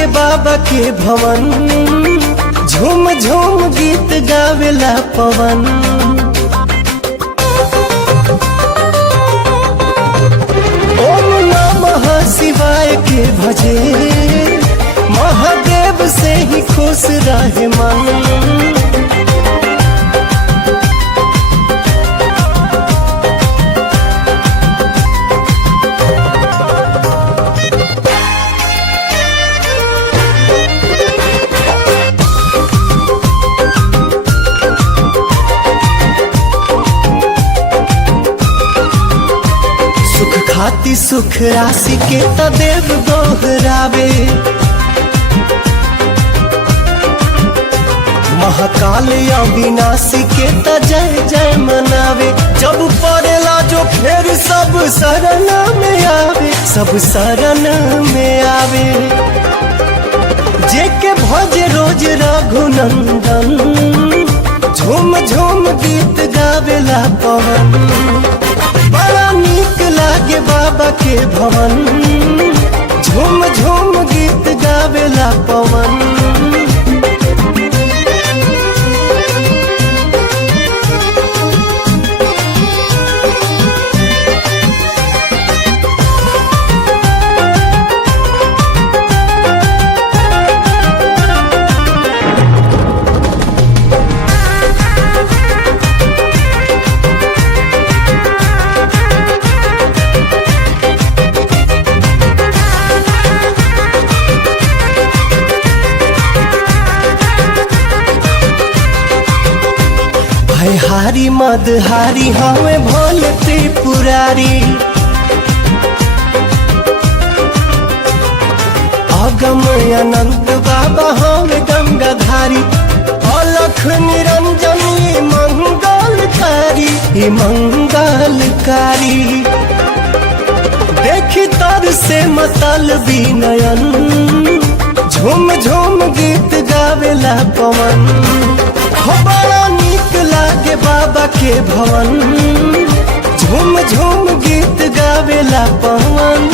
लागे बाबा के भवन, झूम झूम गीत गावेला पवन। ओम नमः शिवाय के भजे, महादेव से ही खुश रहे मन। खाती सुख राशि के तदेव दोहरावे, महाकाल अविनाशी के त जय जय मनावे। जब पड़ेला जो फिर सब शरण में आवे, सब शरण में आवे। जेके भजे रोज रघुनंदन, झूम झूम गीत गावेला पवन। बड़ा नीक लागे बाबा के भवन, झूम झूम गीत गावेला पवन। हारी मदहारी हमें भोले त्रिपुरारी, अगम अनंत बाबा हमें गंगाधारी। अलख निरंजनी मंगलकारी, मंगलकारी। देखी तर से मतलबी नयन, झूम झूम गीत गावेला पवन। बड़ा नीक लागे बाबा के भवन, झूम झूम गीत गावेला पवन।